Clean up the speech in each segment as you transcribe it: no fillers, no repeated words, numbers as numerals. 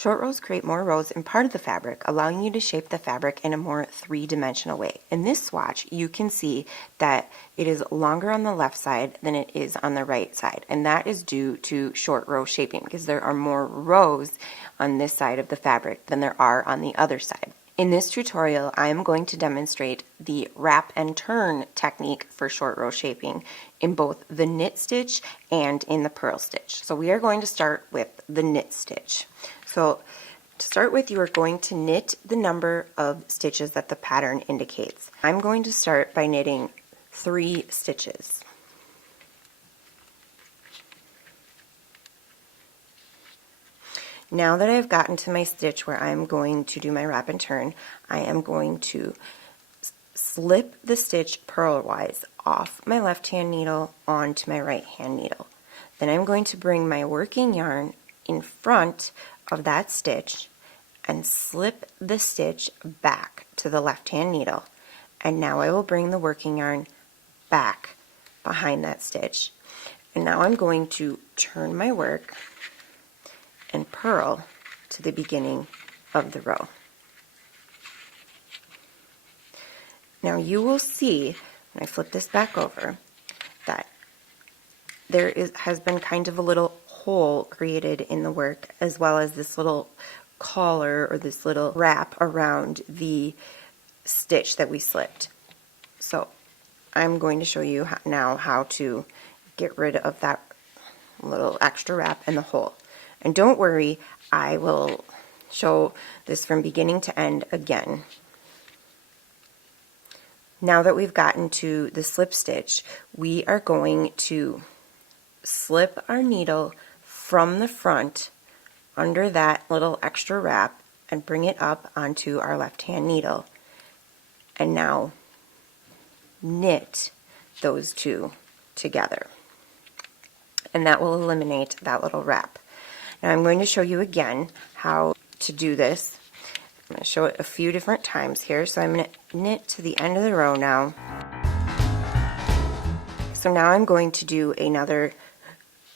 Short rows create more rows in part of the fabric, allowing you to shape the fabric in a more three-dimensional way. In this swatch, you can see that it is longer on the left side than it is on the right side, and that is due to short row shaping because there are more rows on this side of the fabric than there are on the other side. In this tutorial, I am going to demonstrate the wrap and turn technique for short row shaping in both the knit stitch and in the purl stitch. So we are going to start with the knit stitch. So to start with, you are going to knit the number of stitches that the pattern indicates. I'm going to start by knitting 3 stitches. Now that I've gotten to my stitch where I'm going to do my wrap and turn, I am going to slip the stitch purlwise off my left hand needle onto my right hand needle. Then I'm going to bring my working yarn in front of that stitch and slip the stitch back to the left hand needle. And now I will bring the working yarn back behind that stitch. And now I'm going to turn my work and purl to the beginning of the row. Now you will see when I flip this back over that there has been kind of a little hole created in the work, as well as this little collar or this little wrap around the stitch that we slipped. So I'm going to show you now how to get rid of that little extra wrap and the hole. And don't worry, I will show this from beginning to end again. Now that we've gotten to the slip stitch, we are going to slip our needle from the front under that little extra wrap and bring it up onto our left hand needle. And now knit those two together. And that will eliminate that little wrap. Now I'm going to show you again how to do this. I'm going to show it a few different times here. So I'm going to knit to the end of the row now. So now I'm going to do another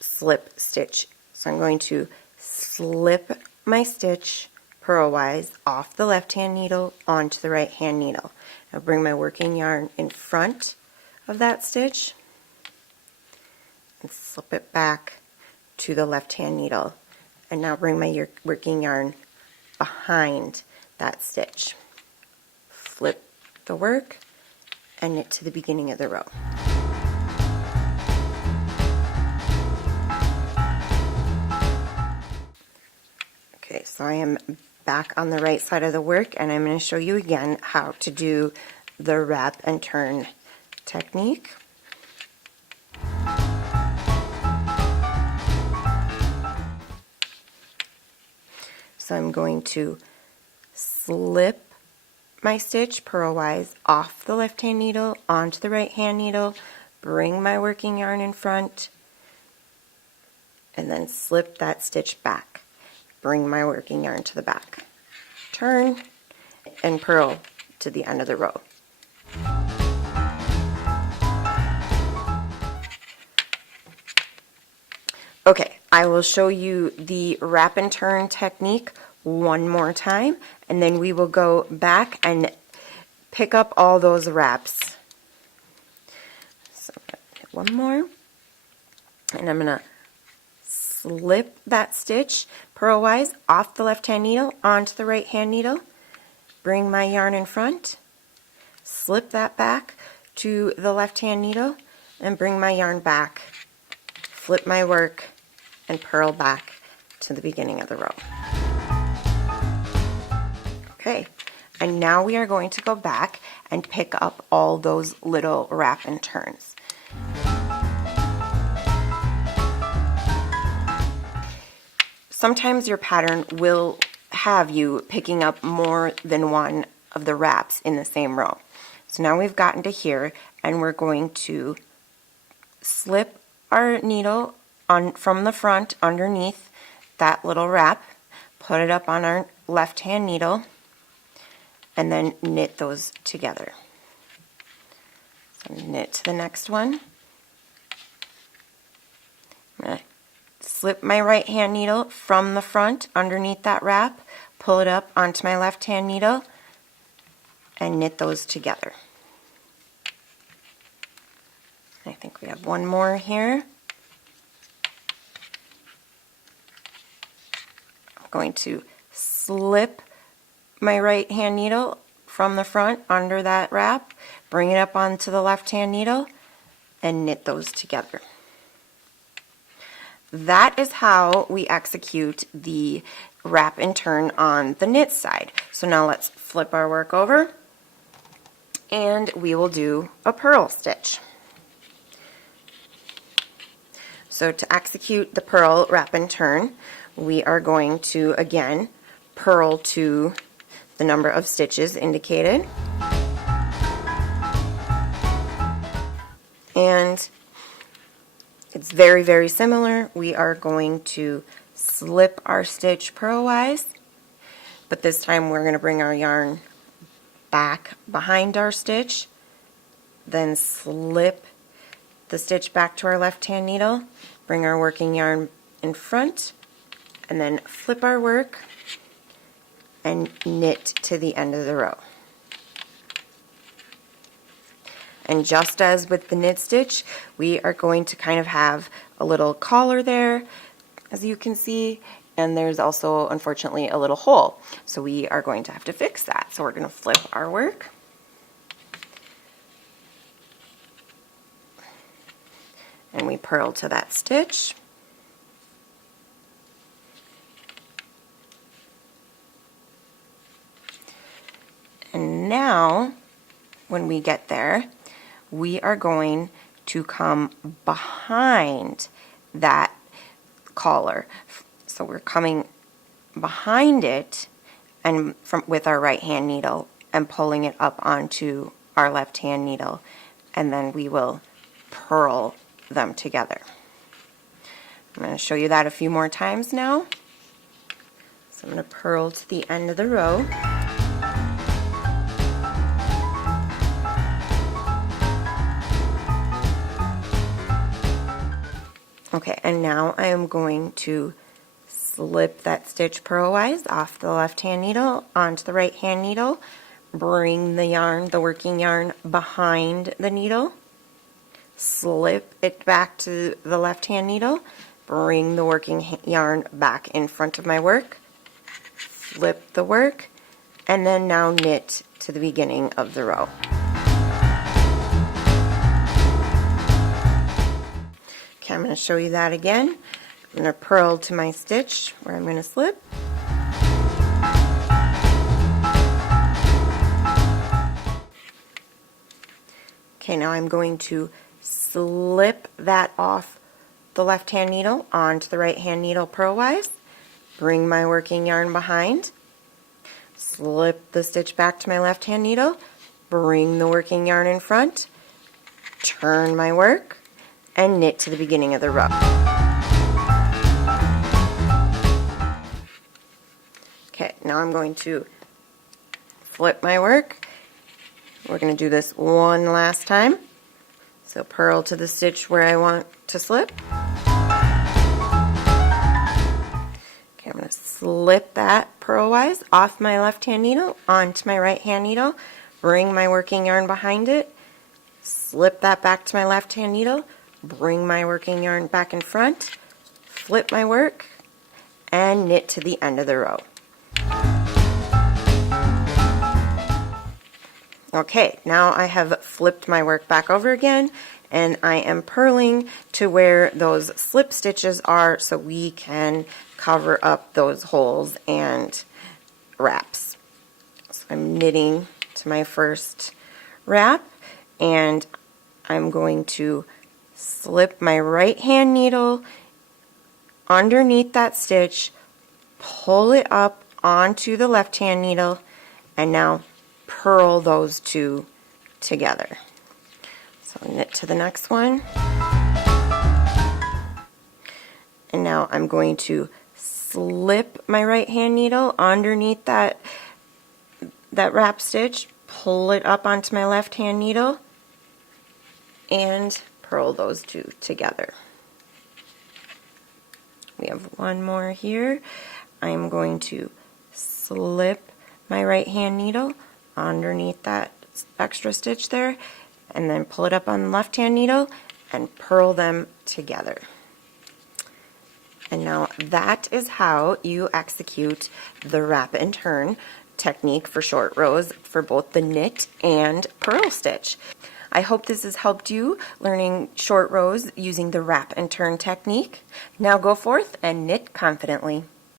slip stitch. So I'm going to slip my stitch purlwise off the left hand needle onto the right hand needle. I'll bring my working yarn in front of that stitch and slip it back to the left hand needle. And now bring my working yarn behind that stitch. Flip the work and knit to the beginning of the row. Okay, so I am back on the right side of the work, and I'm going to show you again how to do the wrap and turn technique. So I'm going to slip my stitch purlwise off the left hand needle onto the right hand needle, bring my working yarn in front, and then slip that stitch back. Bring my working yarn to the back. Turn and purl to the end of the row. Okay, I will show you the wrap and turn technique one more time, and then we will go back and pick up all those wraps. So I'm going to hit one more, and I'm going to slip that stitch purlwise off the left hand needle onto the right hand needle, bring my yarn in front, slip that back to the left hand needle, and bring my yarn back, flip my work, and purl back to the beginning of the row. Okay, and now we are going to go back and pick up all those little wrap and turns. Sometimes your pattern will have you picking up more than one of the wraps in the same row. So now we've gotten to here, and we're going to slip our needle on from the front underneath that little wrap, put it up on our left hand needle, and then knit those together. So knit to the next one. I'm going to slip my right hand needle from the front underneath that wrap, pull it up onto my left hand needle, and knit those together. I think we have one more here. I'm going to slip my right hand needle from the front under that wrap, bring it up onto the left hand needle, and knit those together. That is how we execute the wrap and turn on the knit side. So now let's flip our work over and we will do a purl stitch. So to execute the purl, wrap, and turn, we are going to again purl to the number of stitches indicated. And it's very, very similar. We are going to slip our stitch purlwise, but this time we're going to bring our yarn back behind our stitch, then slip the stitch back to our left hand needle, bring our working yarn in front, and then flip our work and knit to the end of the row. And just as with the knit stitch, we are going to kind of have a little collar there, as you can see, and there's also, unfortunately, a little hole. So we are going to have to fix that. So we're going to flip our work. And we purl to that stitch. And now, when we get there, we are going to come behind that collar. So we're coming behind it and with our right hand needle and pulling it up onto our left hand needle, and then we will purl them together. I'm going to show you that a few more times now. So I'm going to purl to the end of the row. Okay, and now I am going to slip that stitch purlwise off the left hand needle onto the right hand needle, bring the yarn, the working yarn, behind the needle, slip it back to the left hand needle, bring the working yarn back in front of my work, flip the work, and then now knit to the beginning of the row. Okay, I'm going to show you that again. I'm going to purl to my stitch where I'm going to slip. Okay, now I'm going to slip that off the left hand needle onto the right hand needle purlwise, bring my working yarn behind, slip the stitch back to my left hand needle, bring the working yarn in front, turn my work, and knit to the beginning of the row. Okay, now I'm going to flip my work. We're going to do this one last time. So purl to the stitch where I want to slip. Okay, I'm going to slip that purlwise off my left hand needle onto my right hand needle, bring my working yarn behind it, slip that back to my left hand needle, bring my working yarn back in front, flip my work, and knit to the end of the row. Okay, now I have flipped my work back over again, and I am purling to where those slip stitches are so we can cover up those holes and wraps. So I'm knitting to my first wrap, and I'm going to slip my right hand needle underneath that stitch, pull it up onto the left hand needle, and now purl those two together. So knit to the next one, and now I'm going to slip my right hand needle underneath that wrap stitch, pull it up onto my left hand needle, and purl those two together. We have one more here. I'm going to slip my right hand needle underneath that extra stitch there, and then pull it up on the left hand needle and purl them together. And now that is how you execute the wrap and turn technique for short rows for both the knit and purl stitch. I hope this has helped you learning short rows using the wrap and turn technique. Now go forth and knit confidently.